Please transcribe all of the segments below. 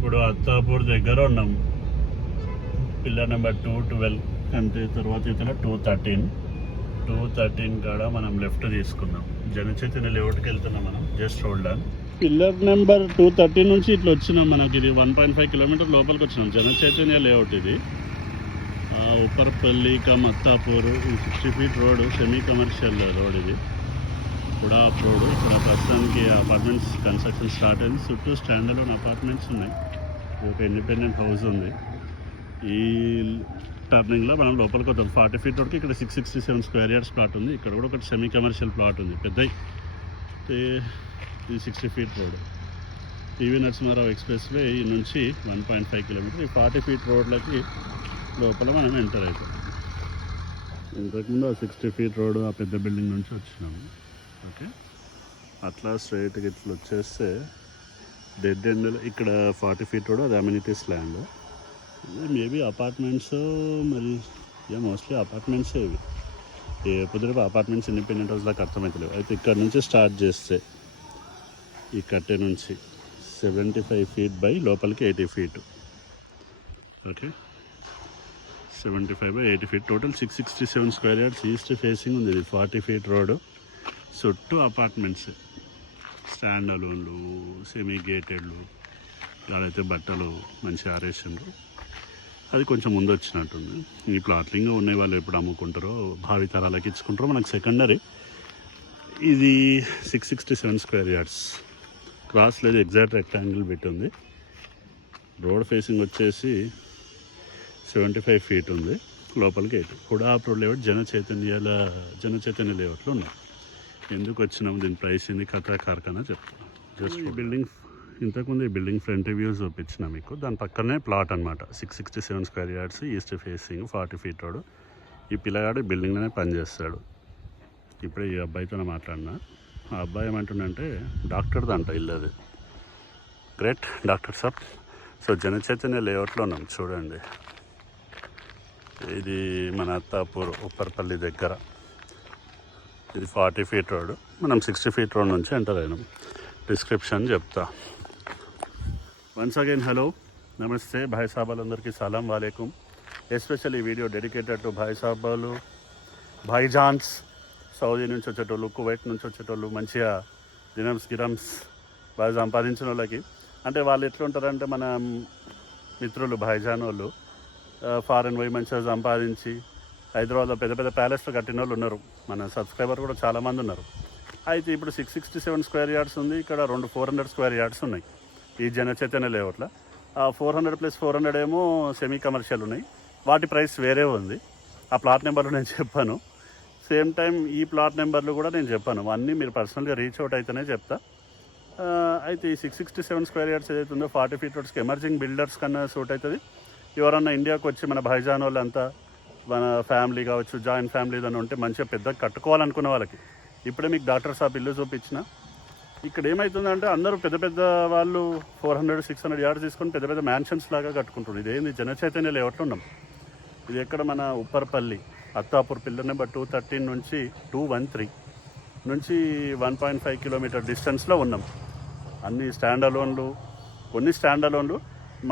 ఇప్పుడు అత్తాపూర్ దగ్గర ఉన్నాం. పిల్లర్ నెంబర్ 212 అంతే. తర్వాత ఇతర 213 కాడ మనం లెఫ్ట్ తీసుకున్నాం. జనచైతన్య లేఅవుట్కి వెళ్తున్నాం మనం. Just hold on. Pillar number 213 నుంచి ఇట్లా వచ్చినాం. మనకి ఇది 1.5 కిలోమీటర్ లోపలికి వచ్చినాం. జనచైతన్య లేఅవుట్ ఇది. Upparpalli come Attapur 60 feet road, semi commercial road ఇది. కూడా రోడ్. ఇక్కడ ప్రస్తుతానికి అపార్ట్మెంట్స్ కన్స్ట్రక్షన్ స్టార్ట్ అయింది. చుట్టూ స్టాండ్ అలోన్ అపార్ట్మెంట్స్ ఉన్నాయి. ఒక ఇండిపెండెంట్ హౌస్ ఉంది. ఈ టర్నింగ్లో మనం లోపలికి వద్దాం. 40 ఫీట్ రోడ్కి ఇక్కడ 667 స్క్వేర్ యార్డ్స్ ప్లాట్ ఉంది. ఇక్కడ కూడా ఒకటి సెమీ కమర్షియల్ ప్లాట్ ఉంది పెద్దది. ఇది 60 feet road. TV Narasimha Rao expressway నుంచి 1.5 కిలోమీటర్. ఈ 40 ఫీట్ రోడ్లకి లోపల మనం ఎంటర్ అవుతాం. ఇంతకుముందు ఆ 60 ఫీట్ రోడ్ ఆ పెద్ద బిల్డింగ్ నుంచి వచ్చినాము. ఓకే, అట్లా స్ట్రైట్గా ఇట్లా వచ్చేస్తే డెడ్ ఎండ్ ఇక్కడ 40 ఫీట్ రోడ్, అది అమ్యూనిటీస్ ల్యాండ్. మేబీ అపార్ట్మెంట్స్, మరి మోస్ట్లీ అపార్ట్మెంట్సే ఇవి. పొద్దున అపార్ట్మెంట్స్ ఇండిపెండెంట్ హౌస్ దాకా అర్థమవుతలేవు. అయితే ఇక్కడ నుంచి స్టార్ట్ చేస్తే ఈ కట్టె నుంచి 75 ఫీట్ బై లోపలికి 80 feet. Okay, 75 by 80 feet. Total 667 square yards east facing ఉంది. ఇది 40 ఫీట్ రోడ్. చుట్టూ అపార్ట్మెంట్స్, స్టాండ్ అలోన్లు, సెమీ గేటెడ్లు. ఇక్కడైతే బట్టలు మంచి ఆరేషన్లు. అది కొంచెం ముందు వచ్చినట్టుంది. ఈ ప్లాట్లింగ్ ఉన్నాయి. వాళ్ళు ఎప్పుడు అమ్ముకుంటారో, భావి తరాలకి ఇచ్చుకుంటారో మనకు సెకండరీ. ఇది 667 స్క్వేర్ యార్డ్స్. క్రాస్ లేదు, ఎగ్జాక్ట్ రెక్టాంగిల్ పెట్టి ఉంది. రోడ్ ఫేసింగ్ వచ్చేసి 75 ఫీట్ ఉంది. లోపలికి 8. కూడా అప్రోడ్ లేఅవుట్ జనచైతన్య లేఅవుట్లో ఉన్నాయి. ఎందుకు వచ్చినాము, దీని ప్రైస్ ఏంది, కథ కార్ఖానా చెప్తాను. జస్ట్ బిల్డింగ్ ఇంతకుముందు ఈ బిల్డింగ్ ఫ్రంట్ వ్యూస్ చూపించిన మీకు. దాని పక్కనే ప్లాట్ అనమాట. 667 square yards east facing 40 feet road. ఈ పిల్లగాడు బిల్డింగ్లోనే పనిచేస్తాడు. ఇప్పుడే ఈ అబ్బాయితో మాట్లాడినా. ఆ అబ్బాయి ఏమంటుండంటే డాక్టర్ది అంట ఇల్లు అది. గ్రేట్ డాక్టర్ సాబ్. సో జనచైతన్య లేఅవుట్లో ఉన్నాం చూడండి. ఇది మన అత్తాపూర్ ఉప్పర్పల్లి దగ్గర. ఇది 40 ఫీట్ రోడ్. మనం 60 ఫీట్ రోడ్ నుంచి ఎంటర్ అయినాం. డిస్క్రిప్షన్ చెప్తా. వన్స్ అగైన్ హలో, నమస్తే భాయ్ సాబాలందరికీ సలాం వాలేకుం. ఎస్పెషల్ ఈ వీడియో డెడికేటెడ్ టు భాయ్ సాబాలు, భాయిజాన్స్, సౌదీ నుంచి వచ్చేటోళ్ళు, కువైట్ నుంచి వచ్చేటోళ్ళు, మంచిగా గిరమ్స్ బాగా సంపాదించిన వాళ్ళకి. అంటే వాళ్ళు ఎట్లుంటారంటే మన మిత్రులు భాయిజాన్ వాళ్ళు ఫారెన్ పోయి మంచిగా సంపాదించి హైదరాబాద్లో పెద్ద పెద్ద ప్యాలెస్లో కట్టిన వాళ్ళు ఉన్నారు. మన సబ్స్క్రైబర్ కూడా చాలామంది ఉన్నారు. అయితే ఇప్పుడు 667 స్క్వేర్ యార్డ్స్ ఉంది. ఇక్కడ 400 స్క్వేర్ యార్డ్స్ ఉన్నాయి ఈ జనచైతన్య లేఅవుట్లో. 400 + 400 ఏమో సెమీ కమర్షియల్ ఉన్నాయి. వాటి ప్రైస్ వేరే ఉంది. ఆ ప్లాట్ నెంబర్లు నేను చెప్పాను. సేమ్ టైం ఈ ప్లాట్ నెంబర్లు కూడా నేను చెప్పాను. అన్నీ మీరు పర్సనల్గా రీచ్ అవుట్ అయితేనే చెప్తా. అయితే ఈ 667 స్క్వేర్ యార్డ్స్ ఏదైతే ఉందో 40 ఫీట్ రోడ్స్కి ఎమర్జింగ్ బిల్డర్స్ కన్నా సూట్ అవుతుంది. ఎవరన్నా ఇండియాకి వచ్చి మన భాయిజాన్ వాళ్ళంతా మన ఫ్యామిలీ కావచ్చు, జాయింట్ ఫ్యామిలీ ఏదైనా ఉంటే మంచిగా పెద్దగా కట్టుకోవాలనుకున్న వాళ్ళకి. ఇప్పుడే మీకు డాక్టర్ సాబ్ ఇల్లు చూపించిన. ఇక్కడ ఏమవుతుందంటే అందరూ పెద్ద పెద్ద వాళ్ళు 400-600 యార్డ్స్ తీసుకొని పెద్ద పెద్ద మ్యాన్షన్స్ లాగా కట్టుకుంటున్నారు. ఇదేంది జనచైతన్య లేఅవుట్లో ఉన్నాం. ఇది ఎక్కడ మన ఉప్పర్పల్లి అత్తాపూర్ పిల్లర్ నెంబర్ 213 నుంచి 213 నుంచి 1.5 కిలోమీటర్ డిస్టెన్స్లో ఉన్నాం. అన్ని స్టాండ్ అలోన్లు, కొన్ని స్టాండ్ అలోన్లు,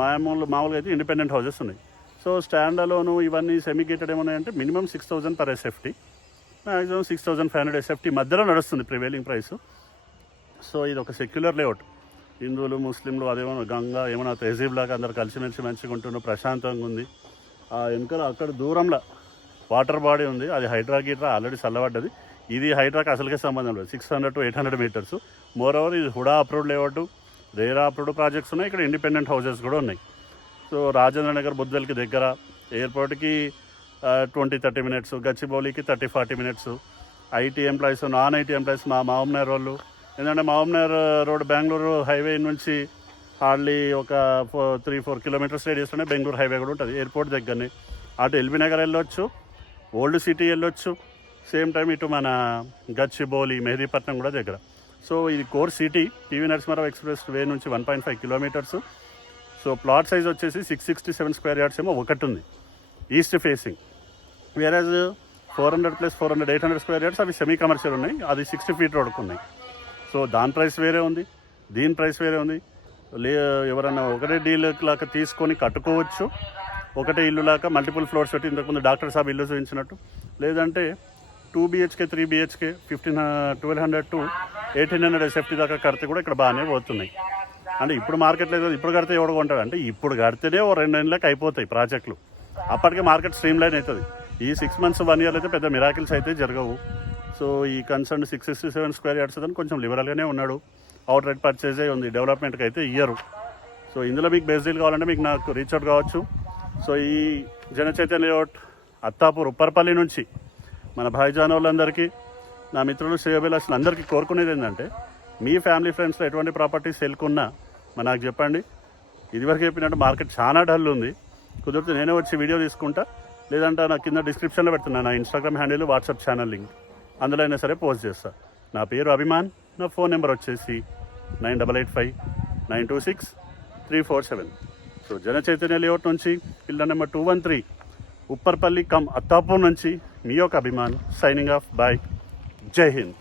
మామూలుగా అయితే ఇండిపెండెంట్ హౌసెస్ ఉన్నాయి. సో స్టాండ్ అలోను ఇవన్నీ సెమీ గేటెడ్ ఏమున్నాయంటే minimum 6,000 per SFT, maximum 6,500 SFT మధ్యలో నడుస్తుంది ప్రివైలింగ్ ప్రైస్. సో ఇది ఒక సెక్యులర్ లేఅవుట్. హిందువులు, ముస్లింలు, అదేమో గంగా ఏమన్నా తహజీబ్ లాగా అందరు కలిసిమెలిసి మంచిగా ఉంటున్నారు, ప్రశాంతంగా ఉంది. ఆ వెనకాల అక్కడ దూరంలో వాటర్ బాడీ ఉంది. అది హైడ్రా గీట్రా ఆల్రెడీ చల్లబడ్డది. ఇది హైడ్రాకి అసలుకే సంబంధం లేదు. 600 to 800 మీటర్స్. మోర్ ఓవర్ ఇది HUDA approved layout, RERA approved projects ఉన్నాయి. ఇక్కడ ఇండిపెండెంట్ హౌసెస్ కూడా ఉన్నాయి. సో రాజేంద్ర నగర్ బుద్ధల్కి దగ్గర, ఎయిర్పోర్ట్కి 20-30 minutes, గచ్చిబౌలికి 30-40 minutes. IT employees, non IT employees, మా మహబూబ్నగర్ వాళ్ళు. ఎందుకంటే మహబూబ్నగర్ రోడ్ బెంగళూరు హైవే నుంచి హార్డ్లీ ఒక 3-4 కిలోమీటర్స్ రేడియస్లోనే బెంగళూరు హైవే కూడా ఉంటుంది. ఎయిర్పోర్ట్ దగ్గరనే. అటు ఎల్బీ నగర్ వెళ్ళొచ్చు, ఓల్డ్ సిటీ వెళ్ళొచ్చు. సేమ్ టైం ఇటు మన గచ్చిబౌలి, మెహదీపట్నం కూడా దగ్గర. సో ఇది core city. TV Narasimha Rao expressway నుంచి 1.5 kilometers. సో ప్లాట్ సైజ్ వచ్చేసి 667 స్క్వేర్ యార్డ్స్ ఏమో ఒకటి ఉంది ఈస్ట్ ఫేసింగ్. వేరేజ్ 400 + 400 800 స్క్వేర్ యార్డ్స్ అవి సెమీ కమర్షియల్ ఉన్నాయి. అది 60 ఫీట్ రోడ్కు ఉన్నాయి. సో దాని ప్రైస్ వేరే ఉంది, దీని ప్రైస్ వేరే ఉంది. ఎవరన్నా ఒకటే డీల్ లాగా తీసుకొని కట్టుకోవచ్చు, ఒకటే ఇల్లు లాగా మల్టిపుల్ ఫ్లోర్స్ పెట్టి ఇంతకుముందు డాక్టర్ సాబ్ ఇల్లు చూపించినట్టు. లేదంటే 2 BHK 3 BHK 1200 to 1800 SFT దాకా కడితే కూడా ఇక్కడ బాగానే పోతున్నాయి. అంటే ఇప్పుడు మార్కెట్ లేదు, ఇప్పుడు కడితే ఎవడు కొంటాడు అంటే ఇప్పుడు కడితేనే ఓ 2 నెలలకు అయిపోతాయి ప్రాజెక్టులు. అప్పటికే మార్కెట్ స్ట్రీమ్ లైన్ అవుతుంది. ఈ 6 months 1 year అయితే పెద్ద మిరాకిల్స్ అయితే జరగవు. సో ఈ కన్సర్న్ 667 square yards అని కొంచెం లిబరల్గానే ఉన్నాడు. అవుట్ రైట్ పర్చేజే ఉంది, డెవలప్మెంట్కి అయితే ఇయ్యరు. సో ఇందులో మీకు బేస్ డీల్ కావాలంటే మీకు నాకు రీచ్ అవుట్ కావచ్చు. సో ఈ జనచైతన్య లేఅవుట్ అత్తాపూర్ ఉప్పర్పల్లి నుంచి మన భాయిజాన్ వాళ్ళందరికీ, నా మిత్రులు శ్రేయోభిలాషులు అందరికీ కోరుకునేది ఏంటంటే, మీ ఫ్యామిలీ ఫ్రెండ్స్లో ఎటువంటి ప్రాపర్టీస్ సెల్కున్నా నాకు చెప్పండి. ఇదివరకు చెప్పినట్టు మార్కెట్ చాలా డల్ ఉంది. కుదిరితే నేనే వచ్చి వీడియో తీసుకుంటా, లేదంటే నా కింద డిస్క్రిప్షన్లో పెడుతున్నా నా Instagram handle, WhatsApp channel link, అందులో అయినా సరే పోస్ట్ చేస్తా. నా పేరు అభిమాన్, నా ఫోన్ నెంబర్ వచ్చేసి 9885926347. సో జనచైతన్య లేఅవుట్ నుంచి pillar number 213 Upparpalli come Attapur నుంచి మీ యొక్క అభిమాన్ సైనింగ్ ఆఫ్. బాయ్, జై హింద్.